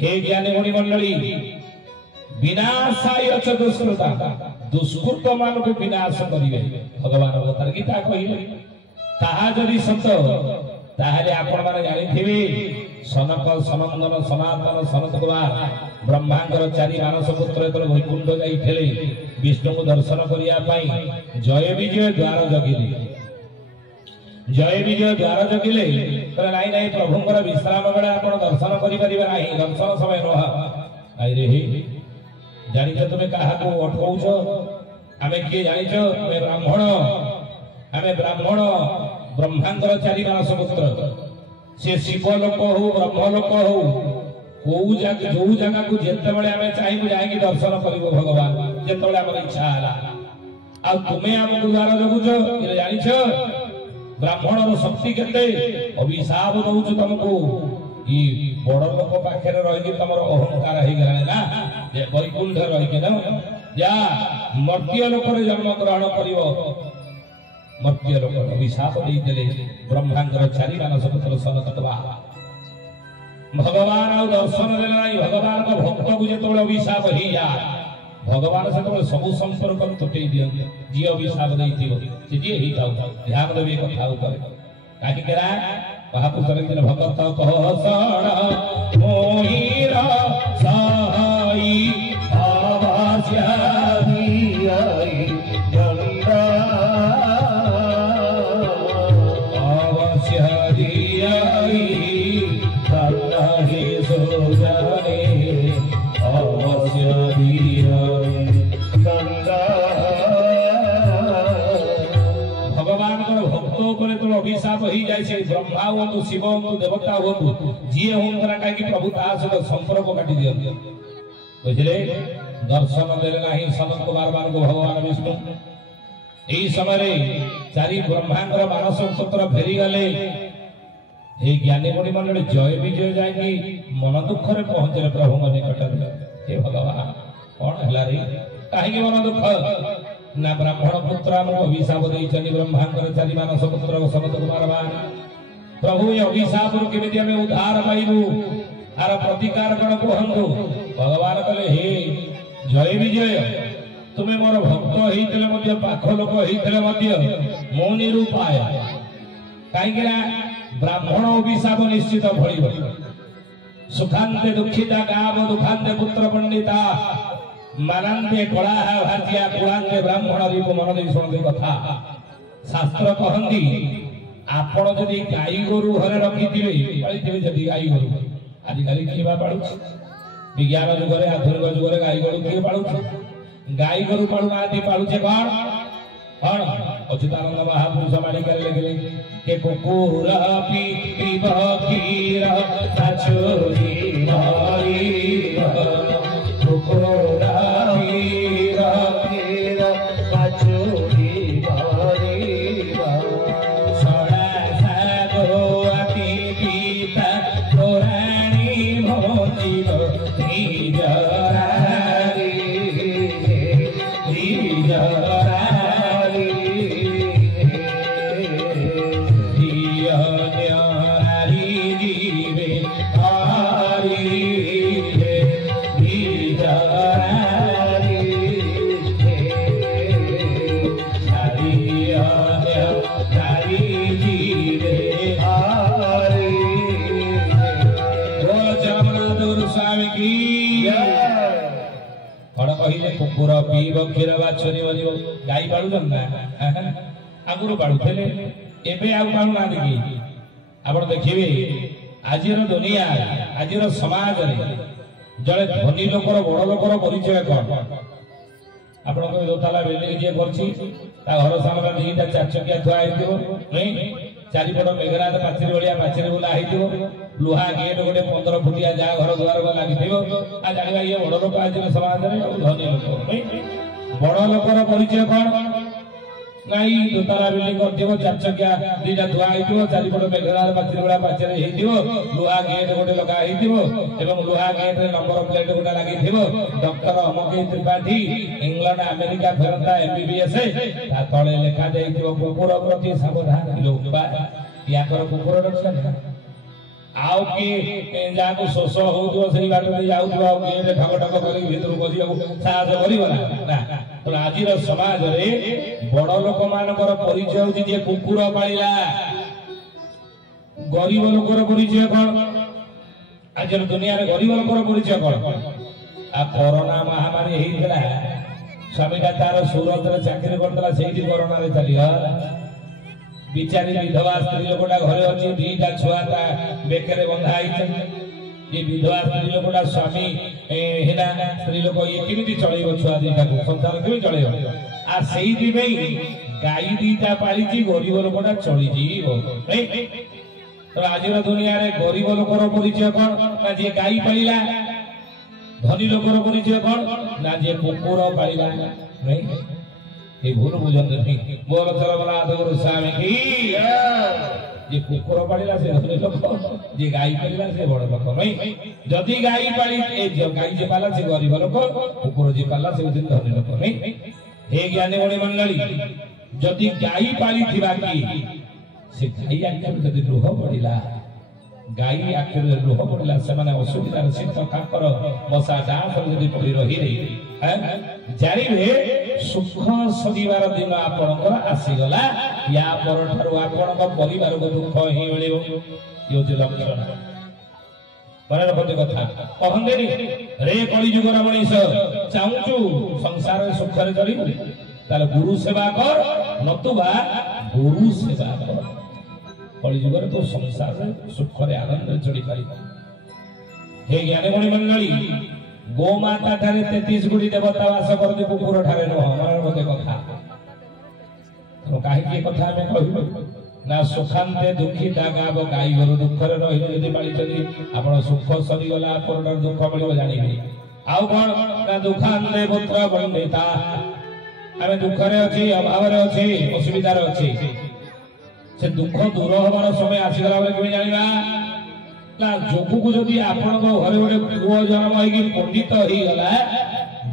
हे ज्ञानी मुनि मंडली विनाशाय च दुष्कृता दुष्कृत मान को विनाश करिवे भगवान अवतार गीता कहिले ताहा जदि सत ताहाले आपण माने जानिथिबे सनक सनंदन सनातन सनत कुमार ब्रह्मांगर चारि मानस पुत्र तले वैकुंठ जाइथिले विष्णु को दर्शन करिया पाई जय विजय द्वार जगिले जय विजय द्वार जगिले कहले नाही नाही प्रभुंकर विश्राम बेला आपण दर्शन करि परिबे नाही दर्शन समय नह आई रे जानिछ तुमे काहा को अटकाउछ आमे के जानिछ आमे ब्राह्मण ब्रह्मांगर चारि मानस पुत्र से शिव लोक हो ब्रह्म लोक हो को जगह जो जगह को जेते बेले आमे चाहिबो जाई दर्शन करिवो भगवान जेते बेले हमर इच्छा हला आ तुमे हमको द्वार जगुछ ये जानिछ ब्राह्मण रो शक्ति केते अभिशाप दउछ तुमको ई बड़ लोक पाखे रही तुम अहंकार हो गला ना जे वैकुंठ रही ना जा मर्त्य लोक जन्म ग्रहण करिवो मर्त्य लोक अभिशाप देले ब्रह्मांगर चारि मानस पुत्र सनतवा भगवान आ दर्शन देले नाही भगवान को भक्त को जेतो अभिशाप ही जा भगवान से तो सब संपर्क तुटै दियंते जी अभिशाप दैथिबो से जी ही थाउ ध्यान देबे कथा ऊपर काहे केरा महापुरुष दिन भगत कहसण मोहिर सहाई आवास्याई गंगा आवास्याई गंगा हे सोजाने आवास्याई गंगा भगवान को भक्तों पर तो अभिशाप ही जाय छै ब्रह्मा हो तो शिव हो तो देवता हो तो जिए होनकरा काहे कि प्रभु ता से संपर्क काटी दियो बुझले दर्शन देले नाही सनत कुमार मान को भगवान विष्णु एही समय रे चारि ब्रह्मांगर मानस पुत्र फेरी गले हे ज्ञानी मुनि मंडल जय विजय जाई मन दुख रे पहुंचले प्रभु निकट हे भगवान कोन हला रे काहे कि मन दुख ना ब्राह्मण पुत्र हमको अभिशाप दैछनि ब्रह्मांगर चारि मानस पुत्र सनत कुमार मान प्रभु ये अभिशाप रु केमिति हमें उद्धार पाइबु आर प्रतिकार कण कहंतु भगवान कहले हे जय विजय तुमे मोर भक्त हेतिले मध्ये पाख लोक हेतिले मध्ये मो निरूपाय काहे कि ब्राह्मण अभिशाप निश्चित भळिबो सुखांते दुखिता गाव दुखांते पुत्र पंडिता मानंदे कला भाजिया कुलांदे ब्राह्मण रूप मन दे सुनते कथा शास्त्र कहंदी आपण जदि गाई गोरु घरे रखिथिबे पालिथिबे जदि गाई गोरु आदि काली किबा पाळु विज्ञान जुग रे आधुनिक जुग रे गाई गोरु के पाळु गाई गोरु पाळु आदि पाळु छे कोन कोन अच्युतानंद महापुरुष माली करे लगले के कुकुर पी पीब खीर ताचोरी मारी कुकुर कुकुर पीब क्षीर बाछरी बनिब गाई पाळुछन ना आगुरु पाळुथले एबे आउ पाळु ना देखि आपण देखिबे आजिर दुनिया आजिर समाज रे जळे धनी लोकर बड़ लोकर परिचय कोन आपण को दोताला बिल्डिंग जे करछि ता घर सामने दीटा चार चकिया थुआ आइथिबो नहीं चारिपट मेघनाथ पाचेरी भलिया पाचेरी बुला आइथिबो लुहा गेट गोटे 15 फुटिया जा घर द्वार को लागिथिबो आ जानिबा ये बड़ लोक आजिर समाज रे धनी लोक नहीं बड़ लोकर परिचय कोन नाही दोताला बिल्डिंग करथिबो चार चकिया दीटा थुआ आइथिबो चारिपट मेघनाथ पाचेरी बुला पाचेरी हेइथिबो लुहा गेट गोटे लगा हेइथिबो एवं लुहा गेट रे नंबर प्लेट गोटा लागिथिबो डॉक्टर अमके त्रिपाठी इंग्लैंड अमेरिका फेरता एमबीबीएस ता तळे लेखा देइथिबो कुकुर प्रति सावधान लोक बा या कर कुकुर रक्षा आउ किए जाको शोष होउथो सेही बाटरे जाउथो आउ किए ढक ढक करी भितर बसिବାକୁ साहस करिव ना तो आजिर समाज रे बड़ लोक मानकर परिचय होची जे कुकुर पाଳିला गरीब लोकर परिचय कोन आजिर दुनिया रे गरीब लोकर परिचय कोन आ कोरोना महामारी हेइतला स्वामीटा तार सूरत रे चाकरी करतला सेही कोरोना रे चलिया बिचारी विधवा स्त्री लोकटा घरे अछि दीटा छुआटा बेकरे बंधा आइछन ये विधवा स्त्री लोकटा स्वामी हेना स्त्री लोक ये केमिति चलेबो छुआ दीटा को संसार केमिति चलेबो आ सेही दिबेई गाई दीटा पालिची गरीब लोकटा चली जीवो तो आजिर दुनिया रे गरीब लोकर परिचय कोन ना जे गाई पालिला धनी लोकर परिचय कोन ना जे कुकुर पालिला नहीं ये भूल बुझन नहीं बोल चलबला दौर स्वामी की जे कुकुर पालिला से धनी लोक जे गाई पालिला से बड़ लोक नहीं जदी गाई पाली ए जो गाई जे पाला से गरीब लोक कुकुर जे पाला से धनी लोक नहीं हे ज्ञानी गुणी मंडली जदी गाई पाली थिबा की से गाई आखिर जदी लोह पड़िला गाई आखिर लोह पड़िला से माने असुविधा शीत काकर मशा डांस जदी पड़ी रही रे जानिबे सुख सदीवार दिन आपनकर आसी गला या पर ठारू आपनक परिवार को दुख ही मिलिबो यो जे लक्षण पर बडे कथा कहंदेनी रे कली जुगर मनीष चाहूचु संसार सुख रे चली ताले गुरु सेवा कर नतुबा गुरु सेवा कर कली जुगर तो संसार रे सुख रे आनंद रे चली पारी हे ज्ञानी गुणी मंडली गोमाता ठारे 33 गुड़ी देवता वास करते कुकुर ठारे न हमर बडे कथा तो काहे की कथा में कहबो ना सुखांते दुखी दागाबो गाई गरु दुख रे रहिलो जदी पाली चली आपण सुख सरी गला आपण दुख मिलिबो जानिबे आउ कोन ना दुखांते पुत्र बंदिता आमे दुख रे अछि अभाव रे अछि असुविधा रे अछि से दुख दूर होबार समय आसी गला बले केबे जानिबा ना जोगु को जदी आपण को घरे गोटे पुओ जन्म होई कि पंडित होई गला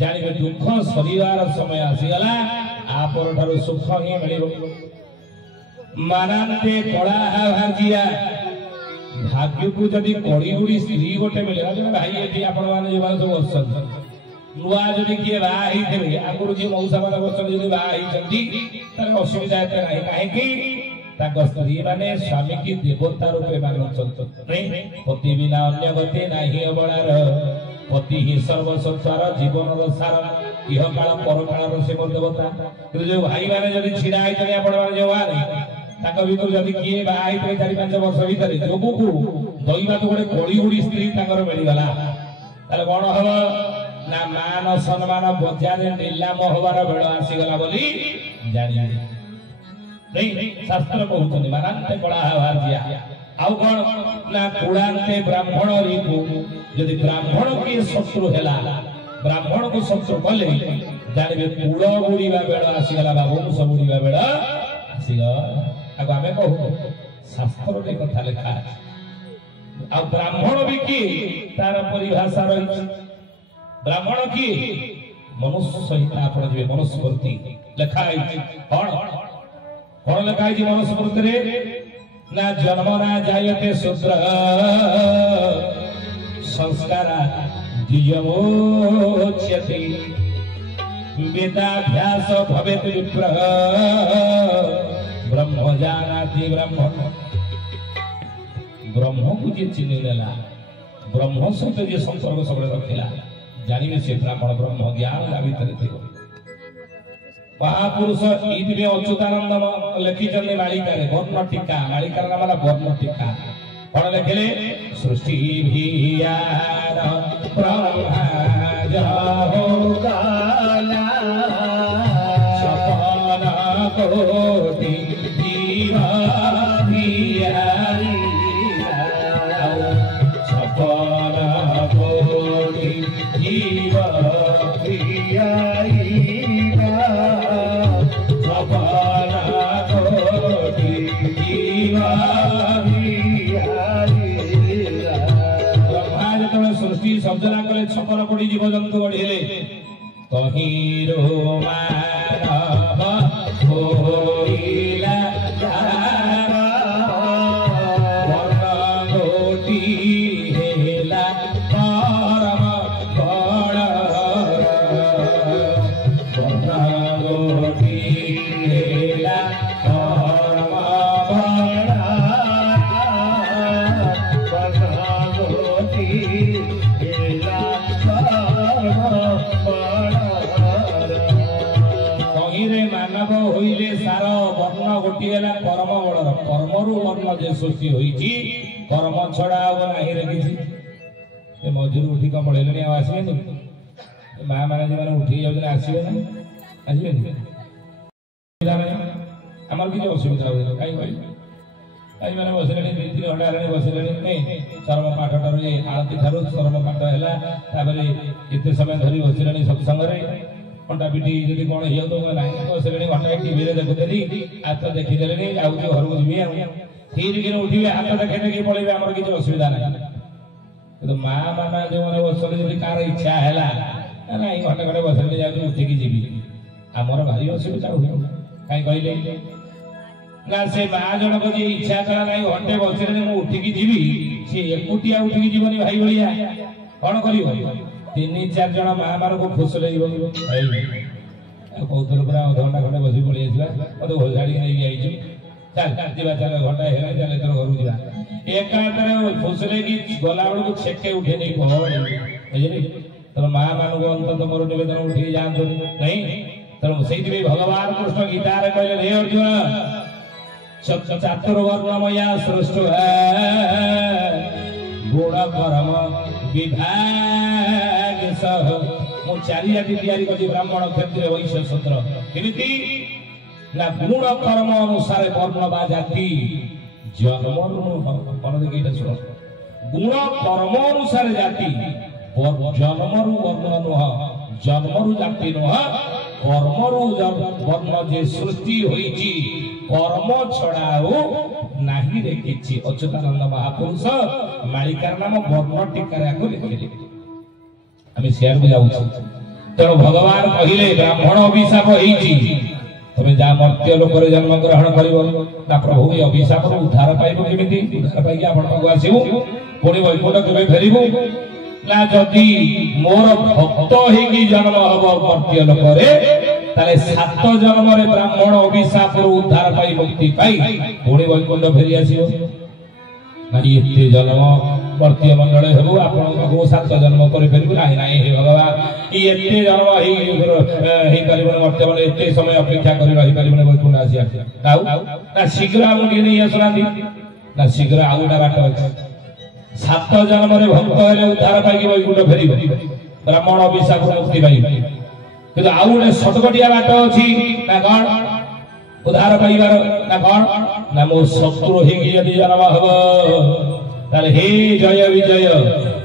जानिबे दुख सरीवार समय आसी गला आपण ठारो सुख ही मिलिबो मानंते कला भाजिया भाग्य को जदी कड़ी गुडी स्त्री गोटे मिले जे भाई एठी आपण माने जे माने सब असन नुआ जदी के बाही थेबे आगुरु जे मौसा माने बसन जदी बाही चंदी तर असुविधा एते नाही काहे की ताको स्त्री माने स्वामी की देवता रूपे मानछन नहीं पति बिना अन्य गति नाही अबळार पति ही सर्वसंसार जीवन रो सार इह काल पर काल रो से देवता कि जो भाई माने जदी छिड़ा आइ तने आपण माने जो वाले ताको भीतर जदी किए बाही पे 4-5 वर्ष भीतर जोगु को दैवा तो गोटे कड़ी उड़ी स्त्री ताकर मिली गला ताले कोन हबो ना मान सम्मान बजार नीलाम होबार बेळ आसी गला बोली जानि नहीं शास्त्र कहउतनी मानंते कला भाजिया आउ कोन ना कुड़ांते ब्राह्मण रिपु यदि ब्राह्मण के शत्रु हेला ब्राह्मण को शत्रु कले जानिबे कुड़ गुड़ीबा बेळ आसी गला बा वंश गुड़ीबा बेळ आसी गला आगो आमे कहू शास्त्र रे कथा लेखा आ ब्राह्मण भी की तार परिभाषा रही ब्राह्मण की मनुष्य सहित आपण जे मनुस्मृति लेखा है कौन लिखा है मनुस्मृति रे ना जन्म ना जायते शूद्र संस्कारा द्विजमोच्यते वेदाभ्यास भवेत् विप्र ब्रह्म जानाति ब्रह्म ब्रह्म को जे चिन्ह लेला ब्रह्म सहित जे संपर्क सब रखिला जानिबे से ब्राह्मण ब्रह्म ज्ञान ला भीतर थिबो महापुरुष ईद में अच्युतानंद लिखिचंदी मालिका रे वर्ण टीका मालिका नाम वाला वर्ण टीका कौन लिखले सृष्टि भियार ब्रह्मा जाहो काला सपना कोटि जीवा भियारी सपना कोटि जीवा भियारी सृष्टि सब्जना कले छपर पड़ी जीव जंतु बढ़िले तहिरो मानव होइला वर्ण कोटि ତାର ବର୍ଣ୍ଣ ଗୋଟିଏ ହେଲା କର୍ମ ବଳର କର୍ମରୁ ବର୍ଣ୍ଣ ଯେ ସୃଷ୍ଟି ହୋଇଛି କର୍ମ ଛଡା ଆଉ ନାହିଁ ରେ କିଛି ଏ ମଝିରୁ ଉଠି କଣ ପଳେଇଲେଣି ଆଉ ଆସିବେନି ମା ମାନେ ଯେଉଁମାନେ ଉଠି ଯାଉଛନ୍ତି ଆସିବେ ନା ଆସିବେନି ଆମର କିଛି ଅସୁବିଧା ହୁଏ କାହିଁକି କହିଲେ କାହିଁ ମାନେ ବସିଲେଣି 2-3 ଘଣ୍ଟା ହେଲାଣି ବସିଲେଣି ଚରମ ପାଠ ଠାରୁ ଆଳତି ଠାରୁ ଚରମ ପାଠ ହେଲା ତାପରେ କେତେ ସମୟ ଧରି ବସିଲେଣି ସତ୍ସଙ୍ଗରେ ଘଣ୍ଟା ପିଠି ଯଦି କଣ ହେଇଯାଉଥିବ ନାହିଁ ବସିଲେଣି ଘଣ୍ଟା ଟିଭିରେ ଦେଖୁଥିଲି ହାତ ଦେଖିଦେଲେଣି ଯାଉଛି ଘରକୁ ଯିବି ଆଉ ଠିକ ଉଠିବେ ହାତ ଦେଖେଇ ଦେଖି ପଳେଇବେ ଆମର କିଛି ଅସୁବିଧା ନାହିଁ କିନ୍ତୁ ମା ମାନେ ଯେଉଁମାନେ ବସନ୍ତି ଯଦି କାହାର ଇଚ୍ଛା ହେଲା ନାଇଁ ଘଣ୍ଟା ଘଣ୍ଟେ ବସିଲେଣି ଯାଉଛି ଉଠିକି ଯିବି ଆମର ଭାରି ଅସୁବିଧା ହୁଏ କାହିଁ କହିଲେ ନା ସେ ମା ଜଣକ ଯିଏ ଇଚ୍ଛା କଲା ନାଇଁ ଘଣ୍ଟେ ବସିଲେ ମୁଁ ଉଠିକି ଯିବି ସେ ଏକୁଟିଆ ଉଠିକି ଯିବନି ଭାଇ ଭଳିଆ କଣ କରିବ 3-4 ଜଣ ମା ମାନଙ୍କୁ ଫୁସଲେଇବ କହୁଥିଲ ପୁରା ଅଧଘଣ୍ଟା ଖଣ୍ଡେ ବସି ପଳେଇ ଆସିବା ମତେ ଘୋଷାଡ଼ିକି ନେଇକି ଯାଇଛୁ ଚାଲ ଯିବା ଚାଲ ଘଣ୍ଟା ହେଇଗଲା ଚାଲ ଏଥର ଘରକୁ ଯିବା ଏକାଥରେ ଫୁସଲେଇକି ଗଲା ବେଳକୁ ଛେକେ ଉଠେଇ ନେଇ ବୁଝିଲେ ତେଣୁ ମା ମାନଙ୍କୁ ଅନ୍ତତଃ ମୋର ନିବେଦନ ଉଠିକି ଯାଆନ୍ତୁ ନାଇଁ ତେଣୁ ସେଇଥିପାଇଁ ଭଗବାନ କୃଷ୍ଣ ଗୀତାରେ କହିଲେ ହେ ଅର୍ଜୁନ चातुर्वर्णमया सृष्टि गुण कर्म विभाग सह मु चारियाटी तैयारी करी ब्राह्मण क्षत्रिय वैश्य शूद्र केमिति ना गुण कर्म अनुसार वर्ण बा जाति जन्मरु मन देखि एटा सुन गुण कर्म अनुसार जाति जन्मरु वर्ण नुह जन्मरु जाति नुह कर्मरु वर्ण जे सृष्टि होईची कर्म छड़ाओ नाही रे किछि अच्युतानंद महापुरुष मालिकार नाम वर्ण टीकारे आको लिखिले आमे शेयर में जाउछ तेणु भगवान कहिले ब्राह्मण अभिशाप होईची तमे जा मर्त्य लोक रे जन्म ग्रहण करिवो ना प्रभु ए अभिशाप रो उद्धार पाइबो केमिति उद्धार पाइके आपण पागो आसीबो पुणी वैकुंठ केबे फेरिबो ना जदि मोर भक्त हेकी जन्म हबो मर्त्य लोक रे ताले 7 जन्म रे ब्राह्मण अभिशाप रो उद्धार पाई मुक्ति पाई पुणी वैकुंठ फेरि आसीबो माने एते जन्म मर्त्य मंडल हेबो आपण को 7 जन्म करे फेरिबो नाही नाही हे भगवान ई एते जन्म हे परिबन मर्त्य मन एते समय अपेक्षा करि रहि परिबन वैकुंठ आसी आउ ना शीघ्र हम नहीं आसनांती ना शीघ्र आउटा बाट अछि 7 जन्म रे भक्त हेले उद्धार पाई वैकुंठ फेरिबो ब्राह्मण अभिशाप मुक्ति पाई किंतु आउ गोटे शतकटिया बाट अछि ना कोन उद्धार पाइबार ना कोन ना मो शत्रु हेगी यदि जन्म हबो ताले हे जय विजय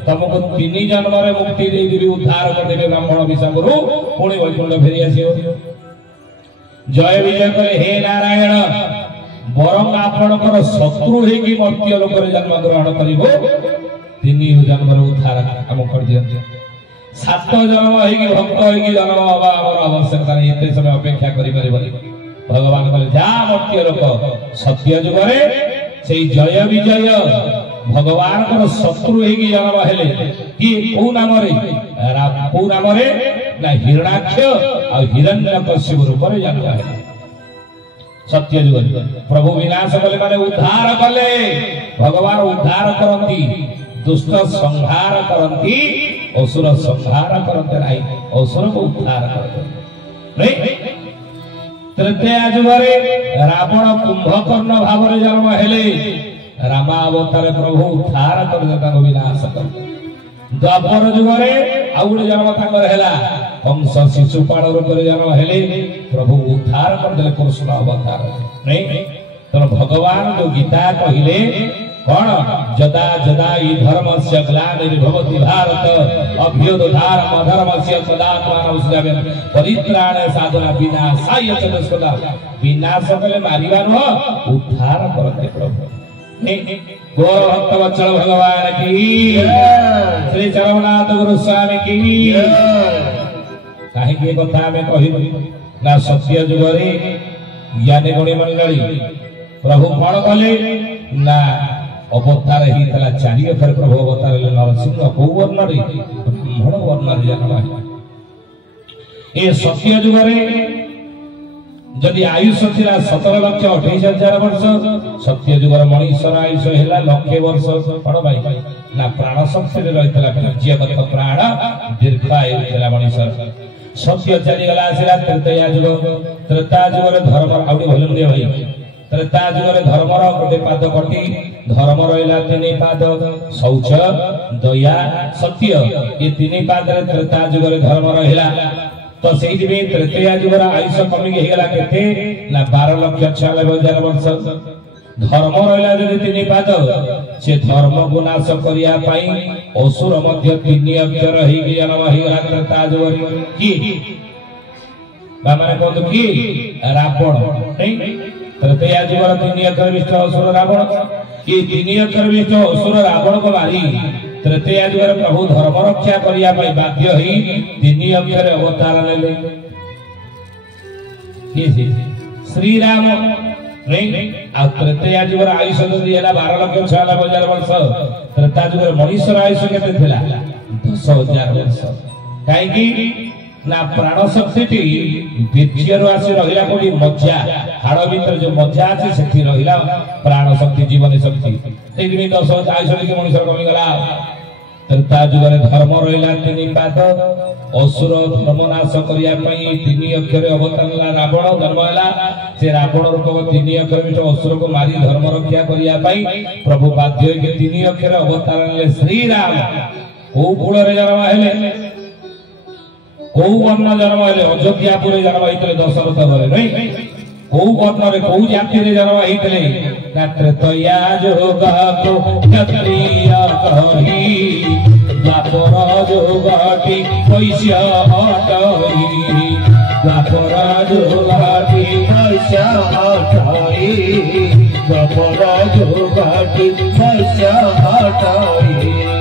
तुमको 3 जन्म रे मुक्ति दे देबी उद्धार कर देबे ब्राह्मण विषंगरु पुणी वैकुंठ फेरि आसीओ जय विजय करे हे नारायण बरम आपणकर शत्रु हेगी मर्त्य लोक रे जन्म ग्रहण करिवो 3 जन्म रे उद्धार हम कर दियंते 7 जन्म हेगी भक्त हेगी जन्म हवा हमर आवश्यकता नहीं एते समय अपेक्षा करि परिबनी भगवान कहले जा मर्त्य लोक सत्य जुगरे सेई जय विजय भगवान को शत्रु हेगी जन्म हेले कि को नाम रे ना हिरणाक्ष आ हिरण्यकशिपु रूप रे जन्म हेले सत्य जुगरे प्रभु विनाश कले माने उद्धार कले भगवान उद्धार करंती दुष्ट संहार करंती असुर संहार करते नहीं असुर को उद्धार करते नहीं तृतीय जुगरे रावण कुंभकर्ण भाव रे जन्म हेले रामावतार प्रभु उद्धार कर देता विनाश कर द्वापर जुगरे आउड जन्म तांगर हेला कंस शिशुपाल रूप रे जन्म हेले प्रभु उद्धार कर देले कृष्ण अवतार नहीं तो भगवान जो गीता कहिले कोन जदा जदा ई धर्मस्य ग्लानिर्भवति भारत अभ्युदधार अधर्मस्य सदात्मानं सृजामि परित्राण साधना विनाशाय च सदा विनाश कले मारिबा न उद्धार करते प्रभु गौर भक्त वत्सल भगवान की श्री चरमनाथ गुरु स्वामी की काहे के कथा में कहिबो ना सत्य जुगरे ज्ञानी गुणी मंडली प्रभु कोन कले ना अवतार ही तला 4 अक्षर प्रभु अवतार ले नरसिंह को वर्ण रे ब्राह्मण वर्ण रे जन्म ए सत्य जुगरे जदि आयुष थिला 17,28,000 वर्ष सत्य जुगर मनीषर आयुष हेला 1,00,000 वर्ष कोन भाई ना प्राण शक्ति रे रहितला जीवगत प्राण दीर्घायु थिला मनीषर सत्य चलीगला आसला त्रेता जुग त्रेता जुग धर्म आउटे भोलुम दिए भाई त्रेता जुग धर्मर गोटे पाद कटी धर्म रहा तीन पाद शौच दया सत्य ये तीन पाद त्रेता जुग धर्म रहा तो से त्रेता जुगर आयुष कमिक होगा के 12,96,000 वर्ष धर्म रहा जो तीन पाद से धर्म को नाश करने असुर तीन अक्षर होगा त्रेता जुग किए मैंने कहतु किए रावण त्रेता जुगर तीन अक्षर विष्ट असुर रावण ये तीन अक्षर विष्ट असुर रावण को मारी त्रेता जुगर प्रभु धर्म रक्षा करने बाध्य तीन अक्षर अवतार ले श्री राम त्रेता जुगर आयुष जदि 12,96,000 वर्ष त्रेता जुगर मनुष्य आयुष के 10,000 वर्ष कहीं ना प्राण शक्ति वीर्यरु आसी रहिला कोडी मज्जा हाड़ भीतर जो मज्जा अछि सेठी रहिला प्राण शक्ति जीवन शक्ति तेगिनी 10,000 आयुष के मनुष्य कमी गला त्रेता जुगर धर्म रहिला तीन पाद असुर धर्म नाश करिया पई तीन अक्षर अवतारला रावण धर्म हला से रावण रूप तीन अक्षर विष्ट असुर को मारी धर्म रक्षा करिया पई प्रभु बाध्य के तीन अक्षर अवतार ले श्री राम को कूल रे जन्म हेले कौ वर्ण जन्म हेले अयोध्यापुर जन्म होते दशरथ घरे नहीं कौ वर्ण रे कौ जाति रे जन्म होते त्रेतया जुग को क्षत्रिय कहि द्वापर जुगटी वैश्य हटई द्वापर जुगटी वैश्य हटई द्वापर जुगटी वैश्य हटई